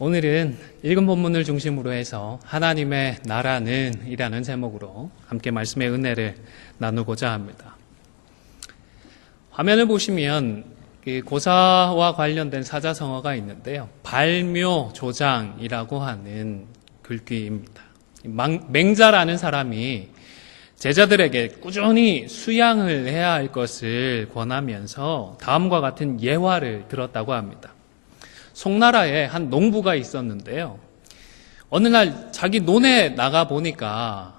오늘은 읽은 본문을 중심으로 해서 하나님의 나라는 이라는 제목으로 함께 말씀의 은혜를 나누고자 합니다. 화면을 보시면 고사와 관련된 사자성어가 있는데요. 발묘조장이라고 하는 글귀입니다. 맹자라는 사람이 제자들에게 꾸준히 수양을 해야 할 것을 권하면서 다음과 같은 예화를 들었다고 합니다. 송나라에 한 농부가 있었는데요. 어느 날 자기 논에 나가 보니까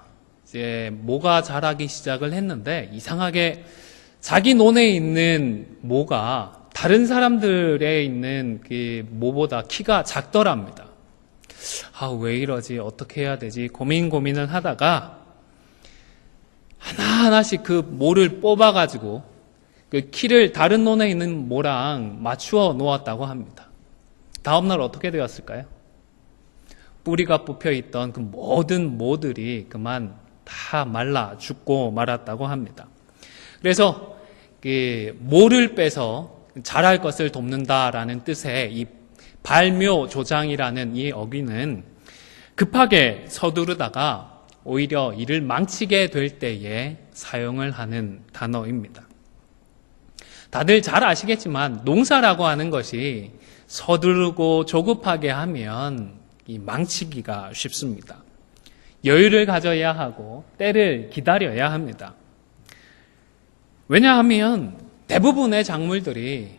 이제 모가 자라기 시작을 했는데 이상하게 자기 논에 있는 모가 다른 사람들에 있는 그 모보다 키가 작더랍니다. 왜 이러지? 어떻게 해야 되지? 고민을 하다가 하나하나씩 그 모를 뽑아가지고 그 키를 다른 논에 있는 모랑 맞추어 놓았다고 합니다. 다음날 어떻게 되었을까요? 뿌리가 뽑혀있던 그 모든 모들이 그만 다 말라 죽고 말았다고 합니다. 그래서 그 모를 빼서 자랄 것을 돕는다라는 뜻의 이 발묘조장이라는 이 어귀는 급하게 서두르다가 오히려 이를 망치게 될 때에 사용을 하는 단어입니다. 다들 잘 아시겠지만 농사라고 하는 것이 서두르고 조급하게 하면 이 망치기가 쉽습니다. 여유를 가져야 하고 때를 기다려야 합니다. 왜냐하면 대부분의 작물들이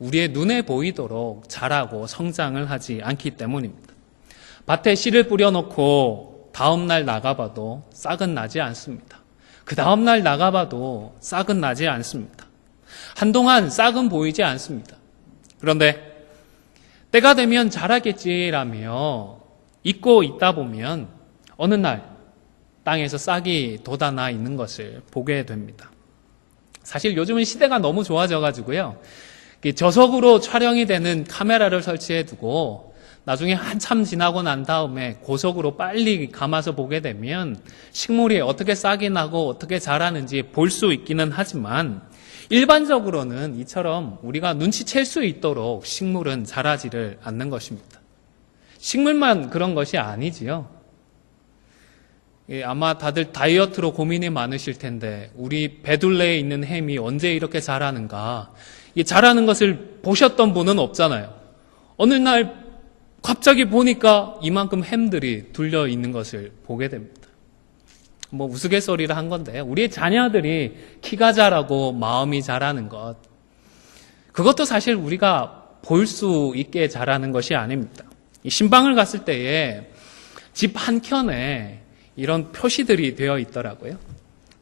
우리의 눈에 보이도록 자라고 성장을 하지 않기 때문입니다. 밭에 씨를 뿌려놓고 다음날 나가봐도 싹은 나지 않습니다. 그 다음날 나가봐도 싹은 나지 않습니다. 한동안 싹은 보이지 않습니다. 그런데 때가 되면 자라겠지라며 잊고 있다 보면 어느 날 땅에서 싹이 돋아나 있는 것을 보게 됩니다. 사실 요즘은 시대가 너무 좋아져가지고요. 저속으로 촬영이 되는 카메라를 설치해 두고 나중에 한참 지나고 난 다음에 고속으로 빨리 감아서 보게 되면 식물이 어떻게 싹이 나고 어떻게 자라는지 볼 수 있기는 하지만 일반적으로는 이처럼 우리가 눈치챌 수 있도록 식물은 자라지를 않는 것입니다. 식물만 그런 것이 아니지요. 아마 다들 다이어트로 고민이 많으실 텐데 우리 배둘레에 있는 햄이 언제 이렇게 자라는가. 자라는 것을 보셨던 분은 없잖아요. 어느 날 갑자기 보니까 이만큼 햄들이 둘려 있는 것을 보게 됩니다. 우스갯소리를 한 건데 우리의 자녀들이 키가 자라고 마음이 자라는 것, 그것도 사실 우리가 볼 수 있게 자라는 것이 아닙니다. 신방을 갔을 때에 집 한켠에 이런 표시들이 되어 있더라고요.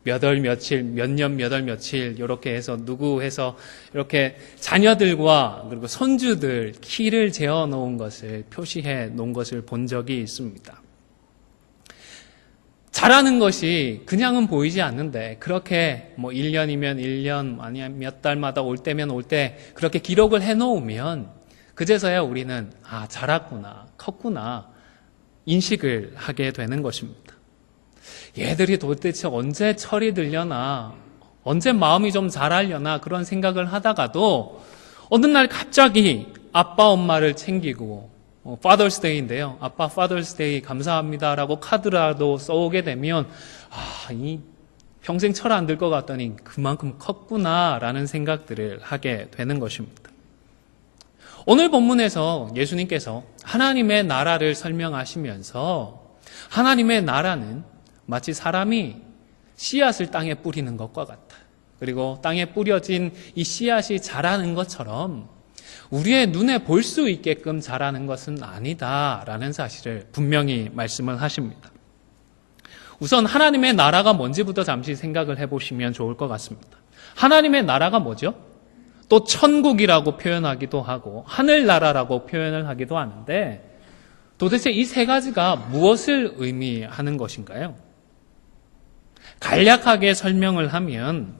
몇 월 며칠, 몇 년 몇 월 며칠 이렇게 해서 누구 해서 이렇게 자녀들과 그리고 손주들 키를 재어 놓은 것을 표시해 놓은 것을 본 적이 있습니다. 자라는 것이 그냥은 보이지 않는데 그렇게 1년이면 1년 아니면 몇 달마다 올 때면 올 때 그렇게 기록을 해놓으면 그제서야 우리는 자랐구나, 컸구나 인식을 하게 되는 것입니다. 얘들이 도대체 언제 철이 들려나, 언제 마음이 좀 자라려나 그런 생각을 하다가도 어느 날 갑자기 아빠 엄마를 챙기고 Father's Day인데요. 아빠 Father's Day 감사합니다라고 카드라도 써오게 되면 이 평생 철 안 들 것 같더니 그만큼 컸구나라는 생각들을 하게 되는 것입니다. 오늘 본문에서 예수님께서 하나님의 나라를 설명하시면서 하나님의 나라는 마치 사람이 씨앗을 땅에 뿌리는 것과 같다. 그리고 땅에 뿌려진 이 씨앗이 자라는 것처럼 우리의 눈에 볼 수 있게끔 자라는 것은 아니다라는 사실을 분명히 말씀을 하십니다. 우선 하나님의 나라가 뭔지부터 잠시 생각을 해보시면 좋을 것 같습니다. 하나님의 나라가 뭐죠? 또 천국이라고 표현하기도 하고 하늘나라라고 표현을 하기도 하는데 도대체 이 세 가지가 무엇을 의미하는 것인가요? 간략하게 설명을 하면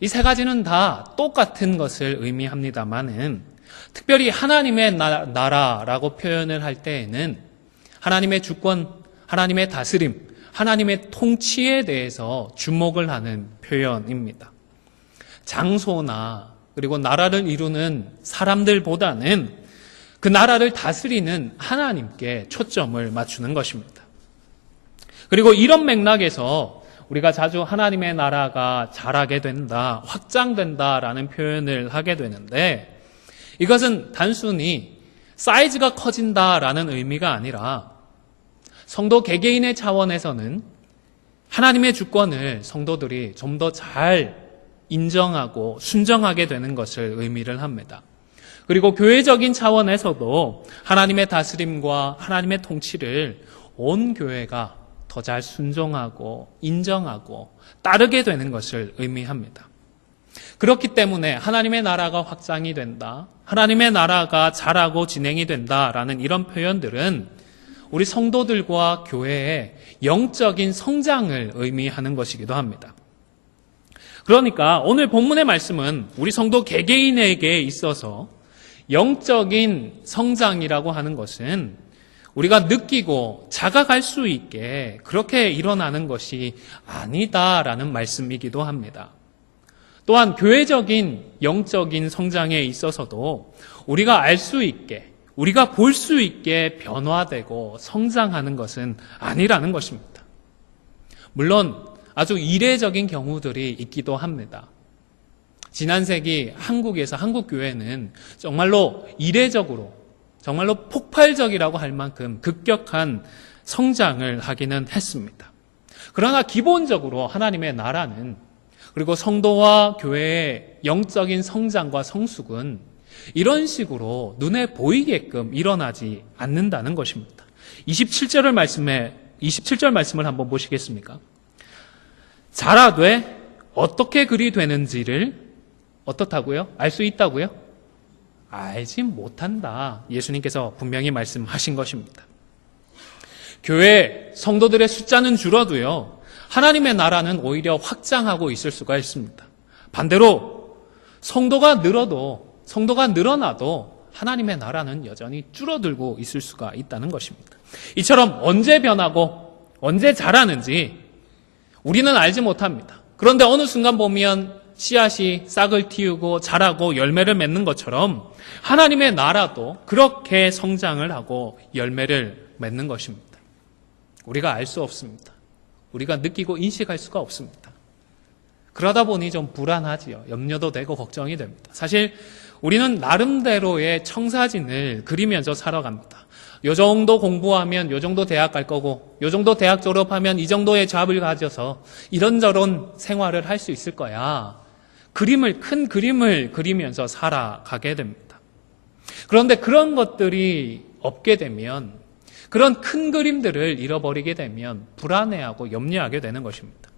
이 세 가지는 다 똑같은 것을 의미합니다만은 특별히 하나님의 나라라고 표현을 할 때에는 하나님의 주권, 하나님의 다스림, 하나님의 통치에 대해서 주목을 하는 표현입니다. 장소나 그리고 나라를 이루는 사람들보다는 그 나라를 다스리는 하나님께 초점을 맞추는 것입니다. 그리고 이런 맥락에서 우리가 자주 하나님의 나라가 자라게 된다, 확장된다라는 표현을 하게 되는데, 이것은 단순히 사이즈가 커진다라는 의미가 아니라 성도 개개인의 차원에서는 하나님의 주권을 성도들이 좀 더 잘 인정하고 순정하게 되는 것을 의미를 합니다. 그리고 교회적인 차원에서도 하나님의 다스림과 하나님의 통치를 온 교회가 더 잘 순종하고 인정하고 따르게 되는 것을 의미합니다. 그렇기 때문에 하나님의 나라가 확장이 된다, 하나님의 나라가 자라고 진행이 된다라는 이런 표현들은 우리 성도들과 교회의 영적인 성장을 의미하는 것이기도 합니다. 그러니까 오늘 본문의 말씀은 우리 성도 개개인에게 있어서 영적인 성장이라고 하는 것은 우리가 느끼고 자각할 수 있게 그렇게 일어나는 것이 아니다라는 말씀이기도 합니다. 또한 교회적인 영적인 성장에 있어서도 우리가 알 수 있게, 우리가 볼 수 있게 변화되고 성장하는 것은 아니라는 것입니다. 물론 아주 이례적인 경우들이 있기도 합니다. 지난 세기 한국에서 한국교회는 정말로 이례적으로, 정말로 폭발적이라고 할 만큼 급격한 성장을 하기는 했습니다. 그러나 기본적으로 하나님의 나라는, 그리고 성도와 교회의 영적인 성장과 성숙은 이런 식으로 눈에 보이게끔 일어나지 않는다는 것입니다. 27절 말씀을 한번 보시겠습니까? 자라되 어떻게 그리 되는지를 어떻다고요? 알 수 있다고요? 알지 못한다. 예수님께서 분명히 말씀하신 것입니다. 교회 성도들의 숫자는 줄어도요, 하나님의 나라는 오히려 확장하고 있을 수가 있습니다. 반대로 성도가 늘어나도 하나님의 나라는 여전히 줄어들고 있을 수가 있다는 것입니다. 이처럼 언제 변하고 언제 자라는지 우리는 알지 못합니다. 그런데 어느 순간 보면 씨앗이 싹을 틔우고 자라고 열매를 맺는 것처럼 하나님의 나라도 그렇게 성장을 하고 열매를 맺는 것입니다. 우리가 알 수 없습니다. 우리가 느끼고 인식할 수가 없습니다. 그러다 보니 좀 불안하지요. 염려도 되고 걱정이 됩니다. 사실 우리는 나름대로의 청사진을 그리면서 살아갑니다. 요 정도 공부하면 요 정도 대학 갈 거고, 요 정도 대학 졸업하면 이 정도의 잡을 가져서 이런저런 생활을 할 수 있을 거야. 큰 그림을 그리면서 살아가게 됩니다. 그런데 그런 것들이 없게 되면, 그런 큰 그림들을 잃어버리게 되면 불안해하고 염려하게 되는 것입니다.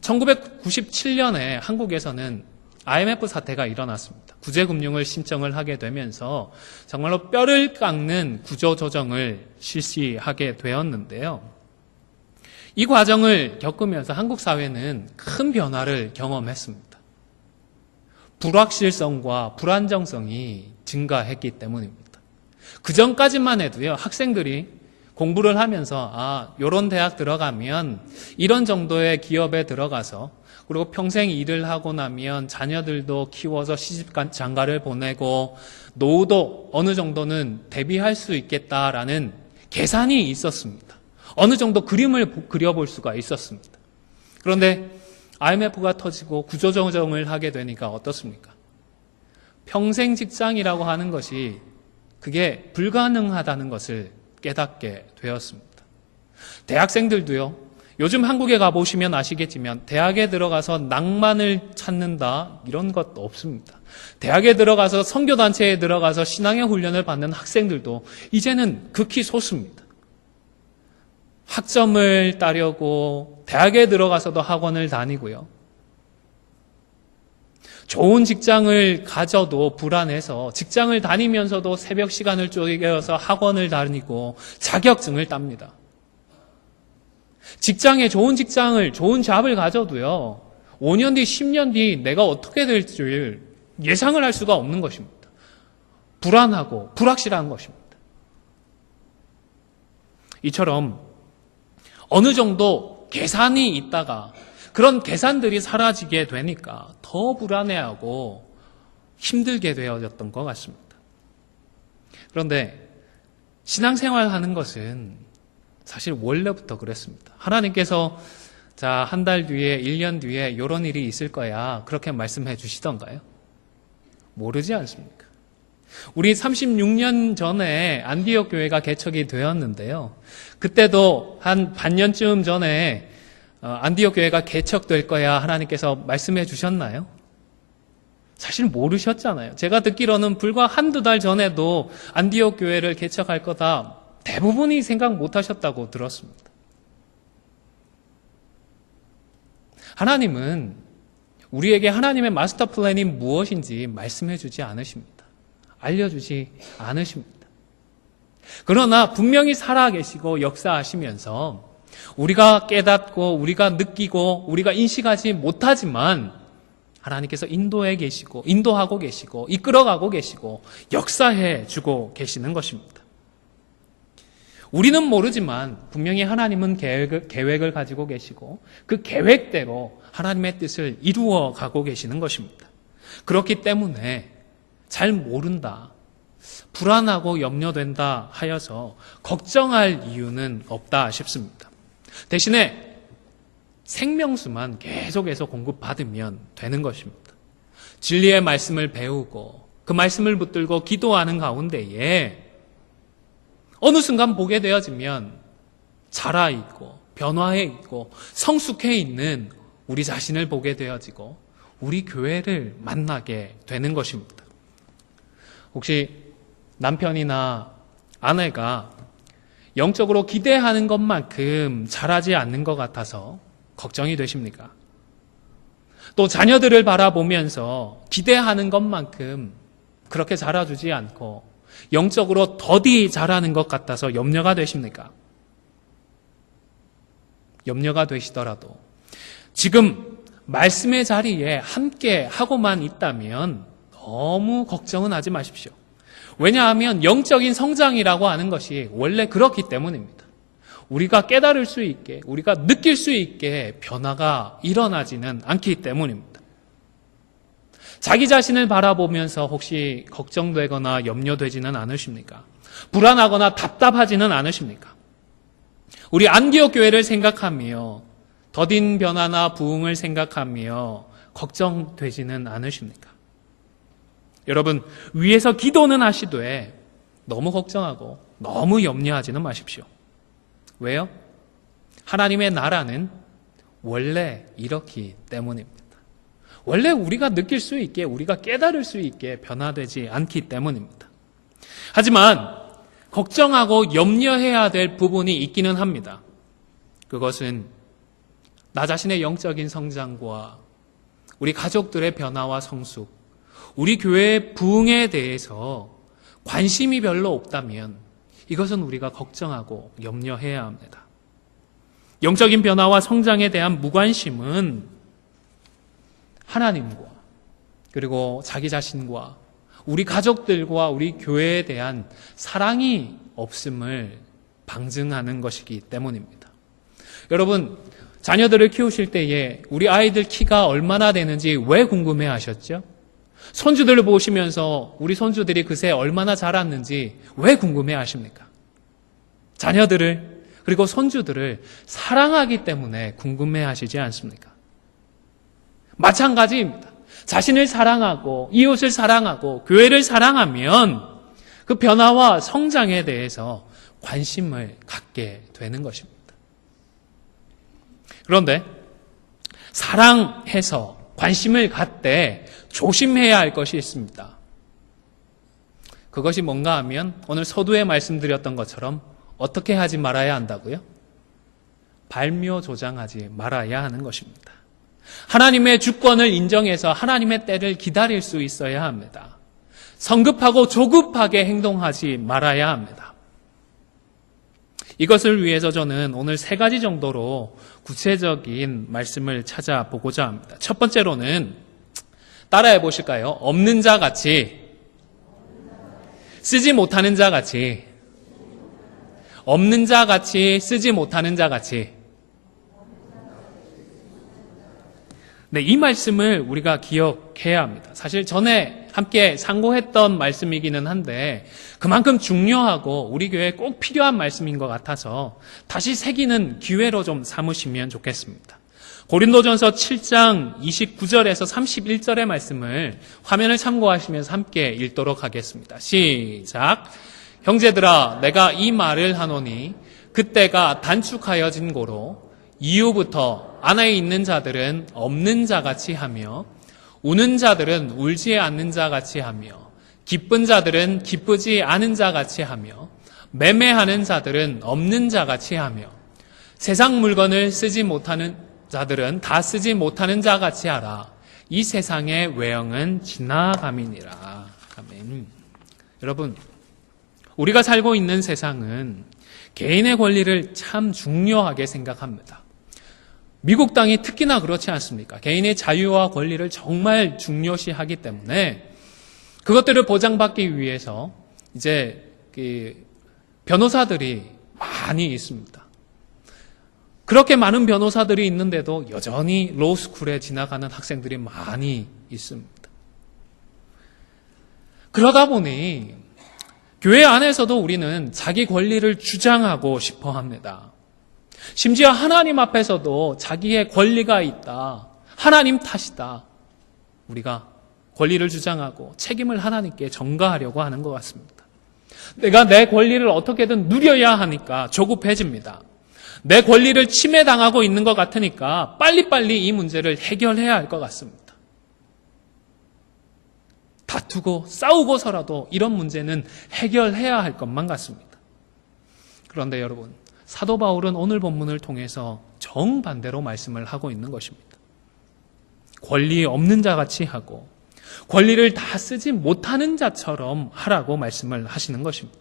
1997년에 한국에서는 IMF 사태가 일어났습니다. 구제금융을 신청을 하게 되면서 정말로 뼈를 깎는 구조조정을 실시하게 되었는데요. 이 과정을 겪으면서 한국 사회는 큰 변화를 경험했습니다. 불확실성과 불안정성이 증가했기 때문입니다. 그 전까지만 해도요, 학생들이 공부를 하면서 요런 대학 들어가면 이런 정도의 기업에 들어가서, 그리고 평생 일을 하고 나면 자녀들도 키워서 시집 장가를 보내고 노후도 어느 정도는 대비할 수 있겠다라는 계산이 있었습니다. 어느 정도 그림을 그려볼 수가 있었습니다. 그런데 IMF가 터지고 구조조정을 하게 되니까 어떻습니까? 평생 직장이라고 하는 것이 그게 불가능하다는 것을 깨닫게 되었습니다. 대학생들도요, 요즘 한국에 가보시면 아시겠지만 대학에 들어가서 낭만을 찾는다 이런 것도 없습니다. 대학에 들어가서 선교단체에 들어가서 신앙의 훈련을 받는 학생들도 이제는 극히 소수입니다. 학점을 따려고 대학에 들어가서도 학원을 다니고요. 좋은 직장을 가져도 불안해서 직장을 다니면서도 새벽 시간을 쪼개서 학원을 다니고 자격증을 땁니다. 직장에 좋은 잡을 가져도요, 5년 뒤, 10년 뒤 내가 어떻게 될지 예상을 할 수가 없는 것입니다. 불안하고 불확실한 것입니다. 이처럼 어느 정도 계산이 있다가 그런 계산들이 사라지게 되니까 더 불안해하고 힘들게 되어졌던 것 같습니다. 그런데 신앙생활 하는 것은 사실 원래부터 그랬습니다. 하나님께서 자, 한 달 뒤에, 1년 뒤에 이런 일이 있을 거야. 그렇게 말씀해 주시던가요? 모르지 않습니까? 우리 36년 전에 안디옥 교회가 개척이 되었는데요. 그때도 한 반년쯤 전에 안디옥 교회가 개척될 거야 하나님께서 말씀해 주셨나요? 사실 모르셨잖아요. 제가 듣기로는 불과 한두 달 전에도 안디옥 교회를 개척할 거다 대부분이 생각 못 하셨다고 들었습니다. 하나님은 우리에게 하나님의 마스터 플랜이 무엇인지 말씀해 주지 않으십니다. 알려주지 않으십니다. 그러나 분명히 살아계시고 역사하시면서 우리가 깨닫고 우리가 느끼고 우리가 인식하지 못하지만 하나님께서 인도하고 계시고 이끌어가고 계시고 역사해 주고 계시는 것입니다. 우리는 모르지만 분명히 하나님은 계획을 가지고 계시고 그 계획대로 하나님의 뜻을 이루어 가고 계시는 것입니다. 그렇기 때문에 잘 모른다, 불안하고 염려된다 하여서 걱정할 이유는 없다 싶습니다. 대신에 생명수만 계속해서 공급받으면 되는 것입니다. 진리의 말씀을 배우고 그 말씀을 붙들고 기도하는 가운데에 어느 순간 보게 되어지면 자라있고 변화해 있고 성숙해 있는 우리 자신을 보게 되어지고 우리 교회를 만나게 되는 것입니다. 혹시 남편이나 아내가 영적으로 기대하는 것만큼 잘하지 않는 것 같아서 걱정이 되십니까? 또 자녀들을 바라보면서 기대하는 것만큼 그렇게 자라주지 않고 영적으로 더디 자라는 것 같아서 염려가 되십니까? 염려가 되시더라도 지금 말씀의 자리에 함께 하고만 있다면 너무 걱정은 하지 마십시오. 왜냐하면 영적인 성장이라고 하는 것이 원래 그렇기 때문입니다. 우리가 깨달을 수 있게, 우리가 느낄 수 있게 변화가 일어나지는 않기 때문입니다. 자기 자신을 바라보면서 혹시 걱정되거나 염려되지는 않으십니까? 불안하거나 답답하지는 않으십니까? 우리 안디옥 교회를 생각하며 더딘 변화나 부흥을 생각하며 걱정되지는 않으십니까? 여러분, 위에서 기도는 하시되 너무 걱정하고 너무 염려하지는 마십시오. 왜요? 하나님의 나라는 원래 이렇기 때문입니다. 원래 우리가 느낄 수 있게, 우리가 깨달을 수 있게 변화되지 않기 때문입니다. 하지만 걱정하고 염려해야 될 부분이 있기는 합니다. 그것은 나 자신의 영적인 성장과 우리 가족들의 변화와 성숙, 우리 교회의 부흥에 대해서 관심이 별로 없다면 이것은 우리가 걱정하고 염려해야 합니다. 영적인 변화와 성장에 대한 무관심은 하나님과 그리고 자기 자신과 우리 가족들과 우리 교회에 대한 사랑이 없음을 방증하는 것이기 때문입니다. 여러분, 자녀들을 키우실 때에 우리 아이들 키가 얼마나 되는지 왜 궁금해 하셨죠? 손주들을 보시면서 우리 손주들이 그새 얼마나 자랐는지 왜 궁금해 하십니까? 자녀들을 그리고 손주들을 사랑하기 때문에 궁금해 하시지 않습니까? 마찬가지입니다. 자신을 사랑하고 이웃을 사랑하고 교회를 사랑하면 그 변화와 성장에 대해서 관심을 갖게 되는 것입니다. 그런데 사랑해서 관심을 갖되 조심해야 할 것이 있습니다. 그것이 뭔가 하면 오늘 서두에 말씀드렸던 것처럼 어떻게 하지 말아야 한다고요? 발묘조장하지 말아야 하는 것입니다. 하나님의 주권을 인정해서 하나님의 때를 기다릴 수 있어야 합니다. 성급하고 조급하게 행동하지 말아야 합니다. 이것을 위해서 저는 오늘 3가지 정도로 구체적인 말씀을 찾아보고자 합니다. 첫 번째로는 따라해 보실까요? 없는 자 같이, 쓰지 못하는 자 같이, 없는 자 같이, 쓰지 못하는 자 같이. 네, 이 말씀을 우리가 기억해야 합니다. 사실 전에 함께 상고했던 말씀이기는 한데 그만큼 중요하고 우리 교회에 꼭 필요한 말씀인 것 같아서 다시 새기는 기회로 좀 삼으시면 좋겠습니다. 고린도전서 7장 29절에서 31절의 말씀을 화면을 참고하시면서 함께 읽도록 하겠습니다. 시작. 형제들아, 내가 이 말을 하노니 그때가 단축하여진 고로 이후부터 안에 있는 자들은 없는 자같이 하며 우는 자들은 울지 않는 자같이 하며 기쁜 자들은 기쁘지 않은 자같이 하며 매매하는 자들은 없는 자같이 하며 세상 물건을 쓰지 못하는 자들은 다 쓰지 못하는 자같이 하라. 이 세상의 외형은 지나감이니라. 아멘. 여러분, 우리가 살고 있는 세상은 개인의 권리를 참 중요하게 생각합니다. 미국 땅이 특히나 그렇지 않습니까? 개인의 자유와 권리를 정말 중요시하기 때문에 그것들을 보장받기 위해서 이제 변호사들이 많이 있습니다. 그렇게 많은 변호사들이 있는데도 여전히 로스쿨에 지나가는 학생들이 많이 있습니다. 그러다 보니 교회 안에서도 우리는 자기 권리를 주장하고 싶어 합니다. 심지어 하나님 앞에서도 자기의 권리가 있다. 하나님 탓이다. 우리가 권리를 주장하고 책임을 하나님께 전가하려고 하는 것 같습니다. 내가 내 권리를 어떻게든 누려야 하니까 조급해집니다. 내 권리를 침해당하고 있는 것 같으니까 빨리빨리 이 문제를 해결해야 할 것 같습니다. 다투고 싸우고서라도 이런 문제는 해결해야 할 것만 같습니다. 그런데 여러분, 사도 바울은 오늘 본문을 통해서 정반대로 말씀을 하고 있는 것입니다. 권리 없는 자같이 하고 권리를 다 쓰지 못하는 자처럼 하라고 말씀을 하시는 것입니다.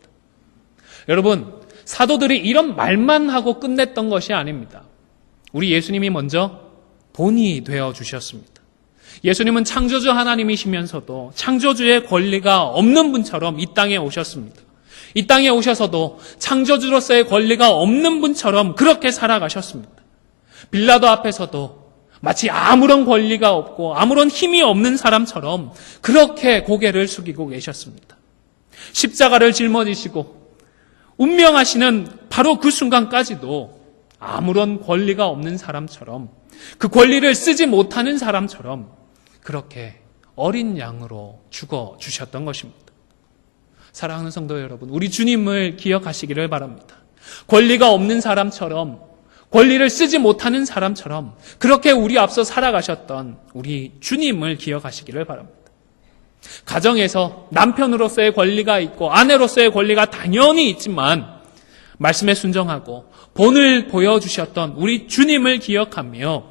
여러분, 사도들이 이런 말만 하고 끝냈던 것이 아닙니다. 우리 예수님이 먼저 본이 되어 주셨습니다. 예수님은 창조주 하나님이시면서도 창조주의 권리가 없는 분처럼 이 땅에 오셨습니다. 이 땅에 오셔서도 창조주로서의 권리가 없는 분처럼 그렇게 살아가셨습니다. 빌라도 앞에서도 마치 아무런 권리가 없고 아무런 힘이 없는 사람처럼 그렇게 고개를 숙이고 계셨습니다. 십자가를 짊어지시고 운명하시는 바로 그 순간까지도 아무런 권리가 없는 사람처럼 그 권리를 쓰지 못하는 사람처럼 그렇게 어린 양으로 죽어주셨던 것입니다. 사랑하는 성도 여러분, 우리 주님을 기억하시기를 바랍니다. 권리가 없는 사람처럼 권리를 쓰지 못하는 사람처럼 그렇게 우리 앞서 살아가셨던 우리 주님을 기억하시기를 바랍니다. 가정에서 남편으로서의 권리가 있고 아내로서의 권리가 당연히 있지만 말씀에 순종하고 본을 보여주셨던 우리 주님을 기억하며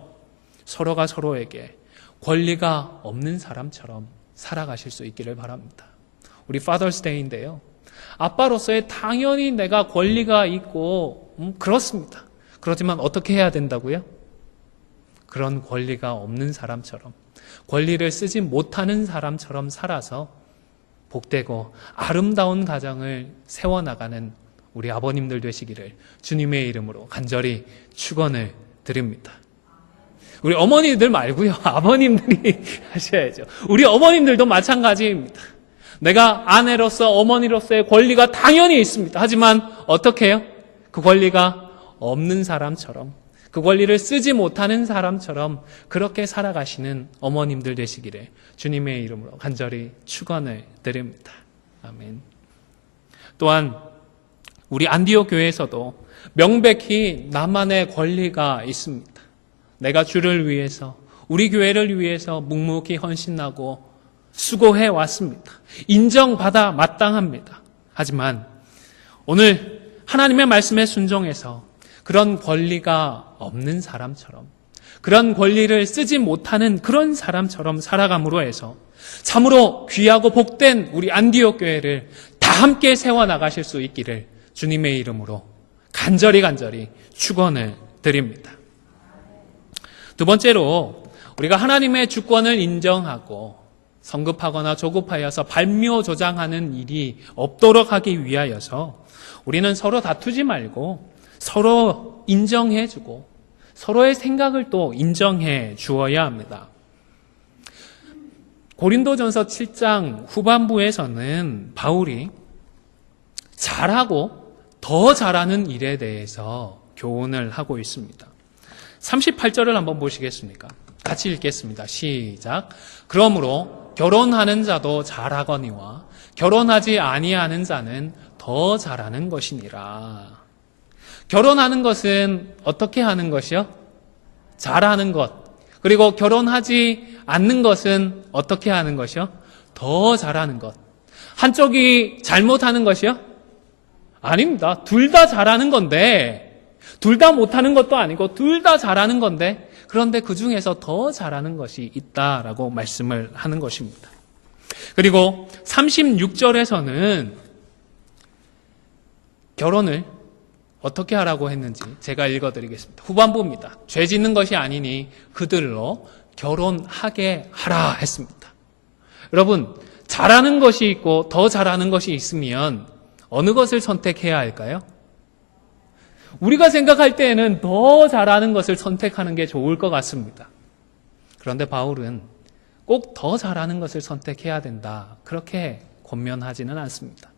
서로가 서로에게 권리가 없는 사람처럼 살아가실 수 있기를 바랍니다. 우리 Father's Day인데요. 아빠로서의 당연히 내가 권리가 있고 그렇습니다. 그렇지만 어떻게 해야 된다고요? 그런 권리가 없는 사람처럼 권리를 쓰지 못하는 사람처럼 살아서 복되고 아름다운 가정을 세워나가는 우리 아버님들 되시기를 주님의 이름으로 간절히 축원을 드립니다. 우리 어머니들 말고요. 아버님들이 하셔야죠. 우리 어머님들도 마찬가지입니다. 내가 아내로서 어머니로서의 권리가 당연히 있습니다. 하지만 어떻게 해요? 그 권리가 없는 사람처럼 그 권리를 쓰지 못하는 사람처럼 그렇게 살아가시는 어머님들 되시기를 주님의 이름으로 간절히 축원을 드립니다. 아멘. 또한 우리 안디옥 교회에서도 명백히 나만의 권리가 있습니다. 내가 주를 위해서 우리 교회를 위해서 묵묵히 헌신하고 수고해 왔습니다. 인정받아 마땅합니다. 하지만 오늘 하나님의 말씀에 순종해서 그런 권리가 없는 사람처럼 그런 권리를 쓰지 못하는 그런 사람처럼 살아감으로 해서 참으로 귀하고 복된 우리 안디옥 교회를 다 함께 세워나가실 수 있기를 주님의 이름으로 간절히 축원을 드립니다. 두 번째로 우리가 하나님의 주권을 인정하고 성급하거나 조급하여서 발묘 조장하는 일이 없도록 하기 위하여서 우리는 서로 다투지 말고 서로 인정해주고 서로의 생각을 또 인정해 주어야 합니다. 고린도전서 7장 후반부에서는 바울이 잘하고 더 잘하는 일에 대해서 교훈을 하고 있습니다. 38절을 한번 보시겠습니까? 같이 읽겠습니다. 시작. 그러므로 결혼하는 자도 잘하거니와 결혼하지 아니하는 자는 더 잘하는 것이니라. 결혼하는 것은 어떻게 하는 것이요? 잘하는 것. 그리고 결혼하지 않는 것은 어떻게 하는 것이요? 더 잘하는 것. 한쪽이 잘못하는 것이요? 아닙니다. 둘 다 잘하는 건데, 둘 다 못하는 것도 아니고 둘 다 잘하는 건데, 그런데 그 중에서 더 잘하는 것이 있다라고 말씀을 하는 것입니다. 그리고 36절에서는 결혼을 어떻게 하라고 했는지 제가 읽어드리겠습니다. 후반부입니다. 죄 짓는 것이 아니니 그들로 결혼하게 하라 했습니다. 여러분, 잘하는 것이 있고 더 잘하는 것이 있으면 어느 것을 선택해야 할까요? 우리가 생각할 때에는 더 잘하는 것을 선택하는 게 좋을 것 같습니다. 그런데 바울은 꼭 더 잘하는 것을 선택해야 된다, 그렇게 권면하지는 않습니다.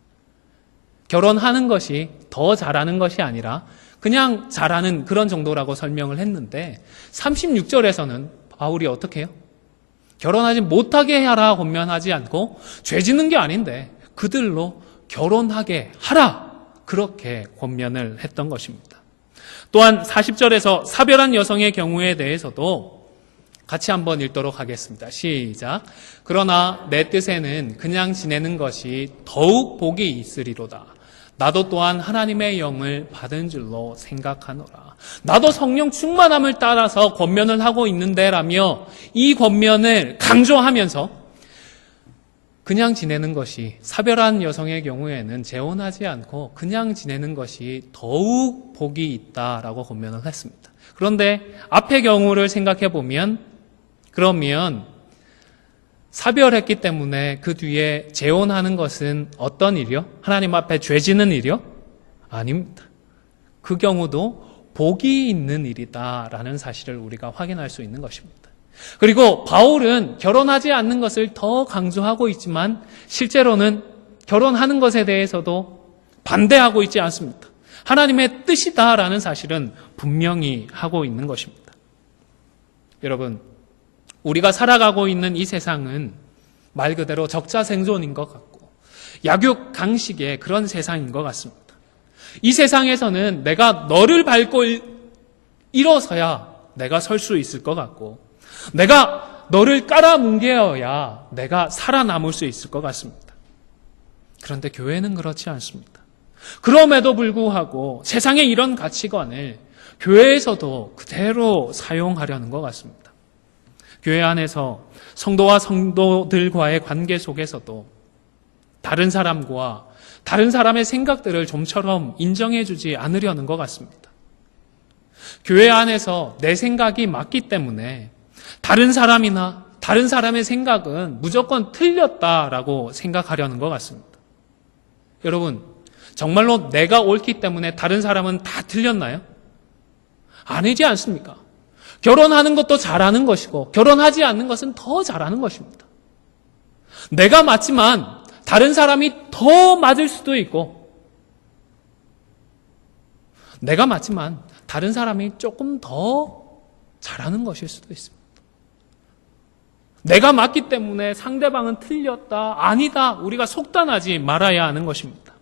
결혼하는 것이 더 잘하는 것이 아니라 그냥 잘하는 그런 정도라고 설명을 했는데 36절에서는 바울이 어떻게 해요? 결혼하지 못하게 하라 권면하지 않고 죄 짓는 게 아닌데 그들로 결혼하게 하라, 그렇게 권면을 했던 것입니다. 또한 40절에서 사별한 여성의 경우에 대해서도 같이 한번 읽도록 하겠습니다. 시작. 그러나 내 뜻에는 그냥 지내는 것이 더욱 복이 있으리로다. 나도 또한 하나님의 영을 받은 줄로 생각하노라. 나도 성령 충만함을 따라서 권면을 하고 있는데라며 이 권면을 강조하면서 그냥 지내는 것이, 사별한 여성의 경우에는 재혼하지 않고 그냥 지내는 것이 더욱 복이 있다라고 권면을 했습니다. 그런데 앞의 경우를 생각해 보면, 그러면 사별했기 때문에 그 뒤에 재혼하는 것은 어떤 일이요? 하나님 앞에 죄 지는 일이요? 아닙니다. 그 경우도 복이 있는 일이다라는 사실을 우리가 확인할 수 있는 것입니다. 그리고 바울은 결혼하지 않는 것을 더 강조하고 있지만 실제로는 결혼하는 것에 대해서도 반대하고 있지 않습니다. 하나님의 뜻이다라는 사실은 분명히 하고 있는 것입니다. 여러분, 우리가 살아가고 있는 이 세상은 말 그대로 적자생존인 것 같고 약육강식의 그런 세상인 것 같습니다. 이 세상에서는 내가 너를 밟고 일어서야 내가 설 수 있을 것 같고, 내가 너를 깔아뭉개어야 내가 살아남을 수 있을 것 같습니다. 그런데 교회는 그렇지 않습니다. 그럼에도 불구하고 세상의 이런 가치관을 교회에서도 그대로 사용하려는 것 같습니다. 교회 안에서 성도와 성도들과의 관계 속에서도 다른 사람과 다른 사람의 생각들을 좀처럼 인정해주지 않으려는 것 같습니다. 교회 안에서 내 생각이 맞기 때문에 다른 사람이나 다른 사람의 생각은 무조건 틀렸다라고 생각하려는 것 같습니다. 여러분, 정말로 내가 옳기 때문에 다른 사람은 다 틀렸나요? 아니지 않습니까? 결혼하는 것도 잘하는 것이고 결혼하지 않는 것은 더 잘하는 것입니다. 내가 맞지만 다른 사람이 더 맞을 수도 있고, 내가 맞지만 다른 사람이 조금 더 잘하는 것일 수도 있습니다. 내가 맞기 때문에 상대방은 틀렸다, 아니다, 우리가 속단하지 말아야 하는 것입니다.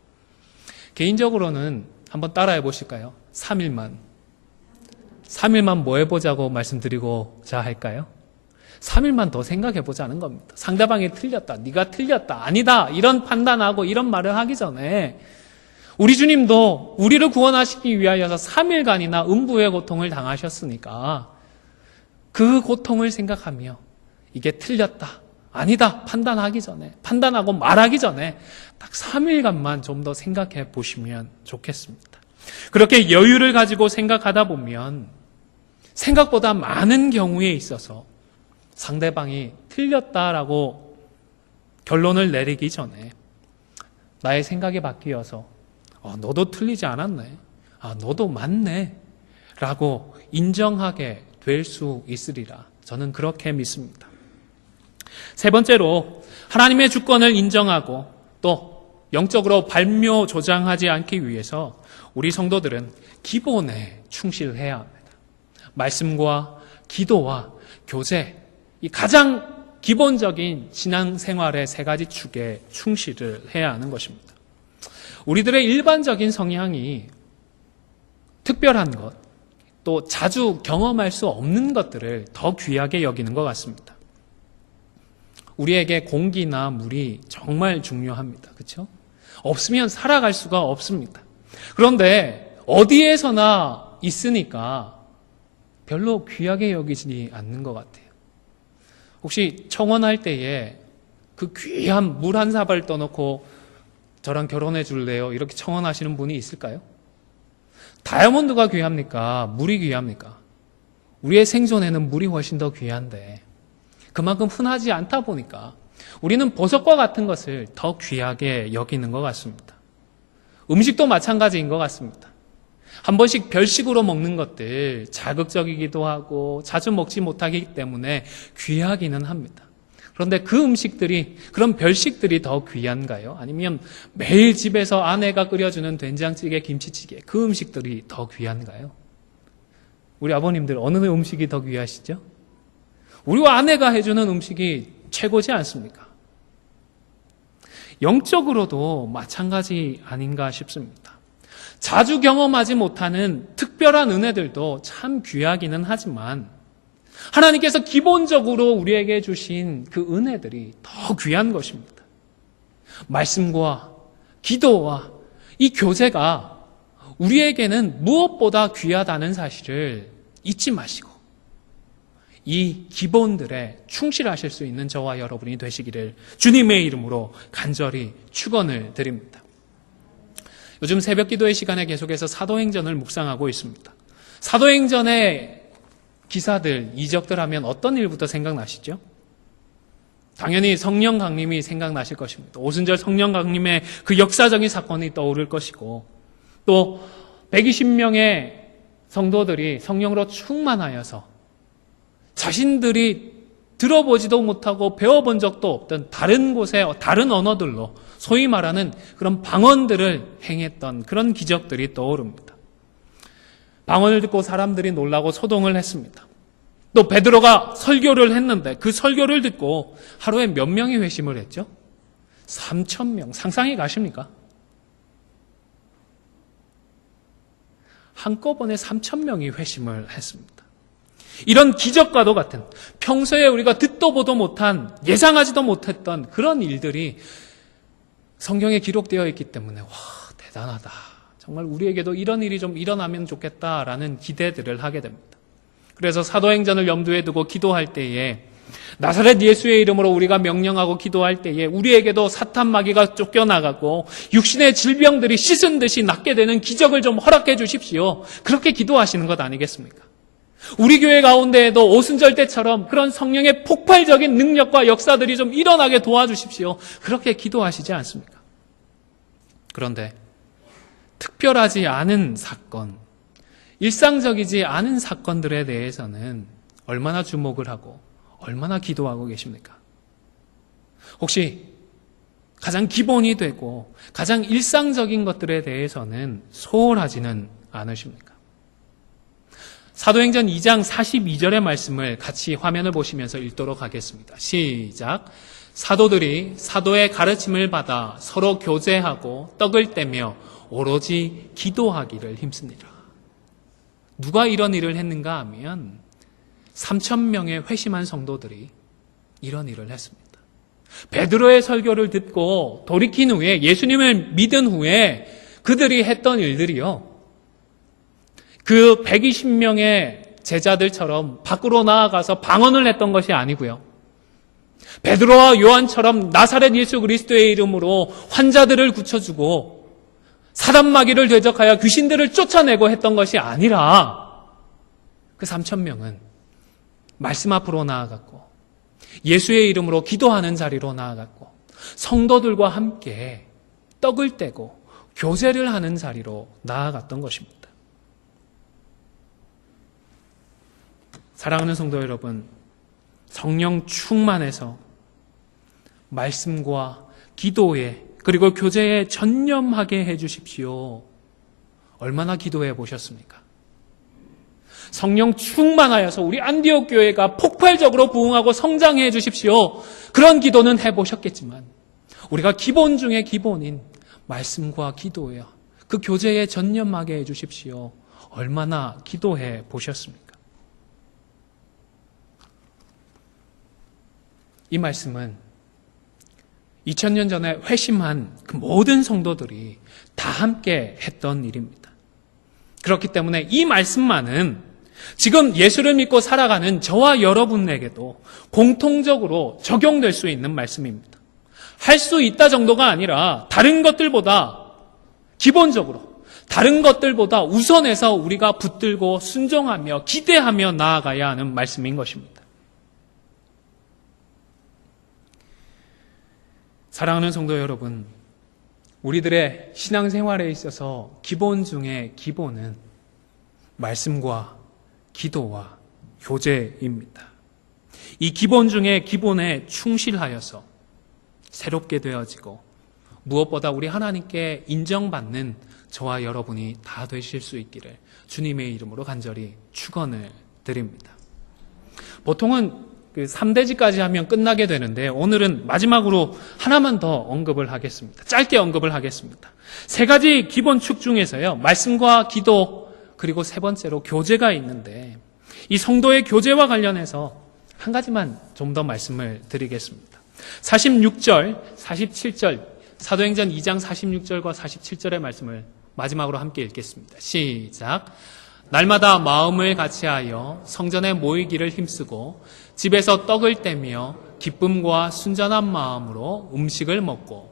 개인적으로는 한번 따라해 보실까요? 3일만 뭐 해보자고 말씀드리고자 할까요? 3일만 더 생각해 보자는 겁니다. 상대방이 틀렸다, 네가 틀렸다, 아니다, 이런 판단하고 이런 말을 하기 전에 우리 주님도 우리를 구원하시기 위하여서 3일간이나 음부의 고통을 당하셨으니까 그 고통을 생각하며 이게 틀렸다, 아니다 판단하기 전에, 판단하고 말하기 전에 딱 3일간만 좀 더 생각해 보시면 좋겠습니다. 그렇게 여유를 가지고 생각하다 보면 생각보다 많은 경우에 있어서 상대방이 틀렸다라고 결론을 내리기 전에 나의 생각이 바뀌어서 너도 틀리지 않았네, 너도 맞네 라고 인정하게 될 수 있으리라, 저는 그렇게 믿습니다. 세 번째로 하나님의 주권을 인정하고 또 영적으로 발묘 조장하지 않기 위해서 우리 성도들은 기본에 충실해야 합니다. 말씀과 기도와 교제, 이 가장 기본적인 신앙생활의 세 가지 축에 충실을 해야 하는 것입니다. 우리들의 일반적인 성향이 특별한 것, 또 자주 경험할 수 없는 것들을 더 귀하게 여기는 것 같습니다. 우리에게 공기나 물이 정말 중요합니다. 그렇죠? 없으면 살아갈 수가 없습니다. 그런데 어디에서나 있으니까 별로 귀하게 여기지 않는 것 같아요. 혹시 청혼할 때에 그 귀한 물 한 사발 떠놓고 저랑 결혼해 줄래요? 이렇게 청혼하시는 분이 있을까요? 다이아몬드가 귀합니까? 물이 귀합니까? 우리의 생존에는 물이 훨씬 더 귀한데 그만큼 흔하지 않다 보니까 우리는 보석과 같은 것을 더 귀하게 여기는 것 같습니다. 음식도 마찬가지인 것 같습니다. 한 번씩 별식으로 먹는 것들 자극적이기도 하고 자주 먹지 못하기 때문에 귀하기는 합니다. 그런데 그 음식들이, 그런 별식들이 더 귀한가요? 아니면 매일 집에서 아내가 끓여주는 된장찌개, 김치찌개, 그 음식들이 더 귀한가요? 우리 아버님들 어느 음식이 더 귀하시죠? 우리와 아내가 해주는 음식이 최고지 않습니까? 영적으로도 마찬가지 아닌가 싶습니다. 자주 경험하지 못하는 특별한 은혜들도 참 귀하기는 하지만 하나님께서 기본적으로 우리에게 주신 그 은혜들이 더 귀한 것입니다. 말씀과 기도와 이 교제가 우리에게는 무엇보다 귀하다는 사실을 잊지 마시고 이 기본들에 충실하실 수 있는 저와 여러분이 되시기를 주님의 이름으로 간절히 축원을 드립니다. 요즘 새벽 기도의 시간에 계속해서 사도행전을 묵상하고 있습니다. 사도행전의 기사들, 이적들 하면 어떤 일부터 생각나시죠? 당연히 성령 강림이 생각나실 것입니다. 오순절 성령 강림의 그 역사적인 사건이 떠오를 것이고 또 120명의 성도들이 성령으로 충만하여서 자신들이 들어보지도 못하고 배워본 적도 없던 다른 곳에 다른 언어들로 소위 말하는 그런 방언들을 행했던 그런 기적들이 떠오릅니다. 방언을 듣고 사람들이 놀라고 소동을 했습니다. 또 베드로가 설교를 했는데 그 설교를 듣고 하루에 몇 명이 회심을 했죠? 3,000명. 상상이 가십니까? 한꺼번에 3,000명이 회심을 했습니다. 이런 기적과도 같은 평소에 우리가 듣도 보도 못한 예상하지도 못했던 그런 일들이 성경에 기록되어 있기 때문에 와 대단하다. 정말 우리에게도 이런 일이 좀 일어나면 좋겠다라는 기대들을 하게 됩니다. 그래서 사도행전을 염두에 두고 기도할 때에 나사렛 예수의 이름으로 우리가 명령하고 기도할 때에 우리에게도 사탄 마귀가 쫓겨나가고 육신의 질병들이 씻은 듯이 낫게 되는 기적을 좀 허락해 주십시오. 그렇게 기도하시는 것 아니겠습니까? 우리 교회 가운데에도 오순절 때처럼 그런 성령의 폭발적인 능력과 역사들이 좀 일어나게 도와주십시오. 그렇게 기도하시지 않습니까? 그런데 특별하지 않은 사건, 일상적이지 않은 사건들에 대해서는 얼마나 주목을 하고 얼마나 기도하고 계십니까? 혹시 가장 기본이 되고 가장 일상적인 것들에 대해서는 소홀하지는 않으십니까? 사도행전 2장 42절의 말씀을 같이 화면을 보시면서 읽도록 하겠습니다. 시작. 사도들이 사도의 가르침을 받아 서로 교제하고 떡을 떼며 오로지 기도하기를 힘쓰니라. 누가 이런 일을 했는가 하면 3,000명의 회심한 성도들이 이런 일을 했습니다. 베드로의 설교를 듣고 돌이킨 후에 예수님을 믿은 후에 그들이 했던 일들이요. 그 120명의 제자들처럼 밖으로 나아가서 방언을 했던 것이 아니고요. 베드로와 요한처럼 나사렛 예수 그리스도의 이름으로 환자들을 고쳐주고 사단마귀를 대적하여 귀신들을 쫓아내고 했던 것이 아니라 그 3,000명은 말씀 앞으로 나아갔고 예수의 이름으로 기도하는 자리로 나아갔고 성도들과 함께 떡을 떼고 교제를 하는 자리로 나아갔던 것입니다. 사랑하는 성도 여러분, 성령 충만해서 말씀과 기도에 그리고 교제에 전념하게 해주십시오. 얼마나 기도해 보셨습니까? 성령 충만하여서 우리 안디옥 교회가 폭발적으로 부흥하고 성장해 주십시오. 그런 기도는 해보셨겠지만 우리가 기본 중에 기본인 말씀과 기도예요. 그 교제에 전념하게 해주십시오. 얼마나 기도해 보셨습니까? 이 말씀은 2000년 전에 회심한 그 모든 성도들이 다 함께 했던 일입니다. 그렇기 때문에 이 말씀만은 지금 예수를 믿고 살아가는 저와 여러분에게도 공통적으로 적용될 수 있는 말씀입니다. 할 수 있다 정도가 아니라 다른 것들보다 기본적으로 다른 것들보다 우선해서 우리가 붙들고 순종하며 기대하며 나아가야 하는 말씀인 것입니다. 사랑하는 성도 여러분, 우리들의 신앙생활에 있어서 기본 중에 기본은 말씀과 기도와 교제입니다. 이 기본 중에 기본에 충실하여서 새롭게 되어지고 무엇보다 우리 하나님께 인정받는 저와 여러분이 다 되실 수 있기를 주님의 이름으로 간절히 축원을 드립니다. 보통은 3대지까지 하면 끝나게 되는데 오늘은 마지막으로 하나만 더 언급을 하겠습니다. 짧게 언급을 하겠습니다. 3가지 기본 축 중에서요, 말씀과 기도 그리고 3번째로 교제가 있는데 이 성도의 교제와 관련해서 한 가지만 좀 더 말씀을 드리겠습니다. 46절, 47절, 사도행전 2장 46절과 47절의 말씀을 마지막으로 함께 읽겠습니다. 시작. 날마다 마음을 같이하여 성전에 모이기를 힘쓰고 집에서 떡을 떼며 기쁨과 순전한 마음으로 음식을 먹고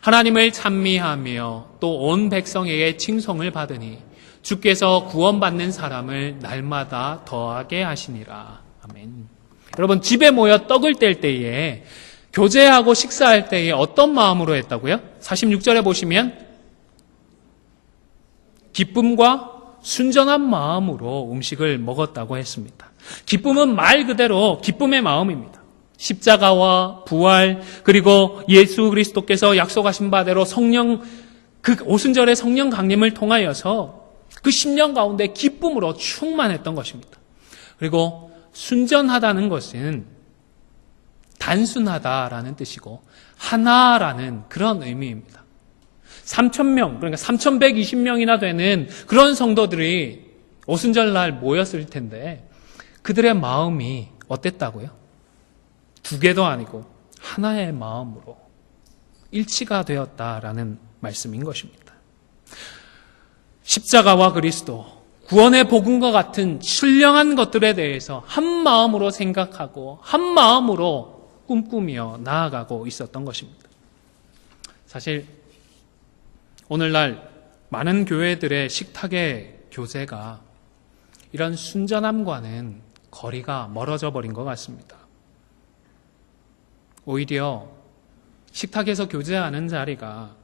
하나님을 찬미하며 또 온 백성에게 칭송을 받으니 주께서 구원받는 사람을 날마다 더하게 하시니라. 아멘. 여러분, 집에 모여 떡을 뗄 때에 교제하고 식사할 때에 어떤 마음으로 했다고요? 46절에 보시면 기쁨과 순전한 마음으로 음식을 먹었다고 했습니다. 기쁨은 말 그대로 기쁨의 마음입니다. 십자가와 부활 그리고 예수 그리스도께서 약속하신 바대로 성령, 그 오순절의 성령 강림을 통하여서 그 10년 가운데 기쁨으로 충만했던 것입니다. 그리고 순전하다는 것은 단순하다라는 뜻이고 하나라는 그런 의미입니다. 3,000명, 그러니까 3,120명이나 되는 그런 성도들이 오순절날 모였을 텐데 그들의 마음이 어땠다고요? 2개도 아니고 하나의 마음으로 일치가 되었다라는 말씀인 것입니다. 십자가와 그리스도, 구원의 복음과 같은 신령한 것들에 대해서 한 마음으로 생각하고 한 마음으로 꿈꾸며 나아가고 있었던 것입니다. 사실 오늘날 많은 교회들의 식탁의 교제가 이런 순전함과는 거리가 멀어져 버린 것 같습니다. 오히려 식탁에서 교제하는 자리가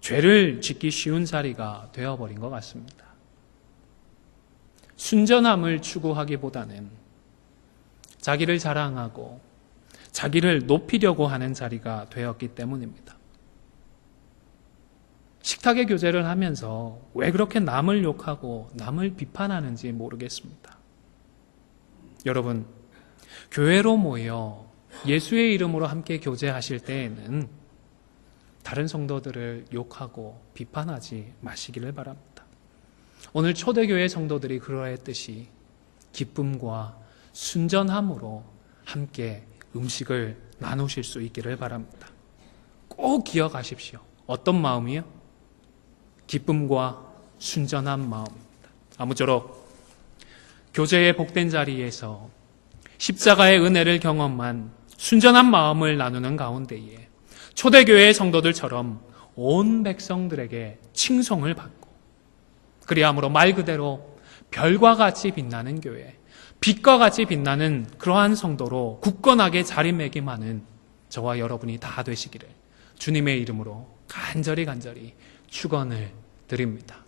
죄를 짓기 쉬운 자리가 되어버린 것 같습니다. 순전함을 추구하기보다는 자기를 자랑하고 자기를 높이려고 하는 자리가 되었기 때문입니다. 식탁의 교제를 하면서 왜 그렇게 남을 욕하고 남을 비판하는지 모르겠습니다. 여러분, 교회로 모여 예수의 이름으로 함께 교제하실 때에는 다른 성도들을 욕하고 비판하지 마시기를 바랍니다. 오늘 초대교회 성도들이 그러했듯이 기쁨과 순전함으로 함께 음식을 나누실 수 있기를 바랍니다. 꼭 기억하십시오. 어떤 마음이요? 기쁨과 순전한 마음입니다. 아무쪼록 교제의 복된 자리에서 십자가의 은혜를 경험한 순전한 마음을 나누는 가운데에 초대교회의 성도들처럼 온 백성들에게 칭송을 받고 그리함으로 말 그대로 별과 같이 빛나는 교회, 빛과 같이 빛나는 그러한 성도로 굳건하게 자리매김하는 저와 여러분이 다 되시기를 주님의 이름으로 간절히 축원을 드립니다.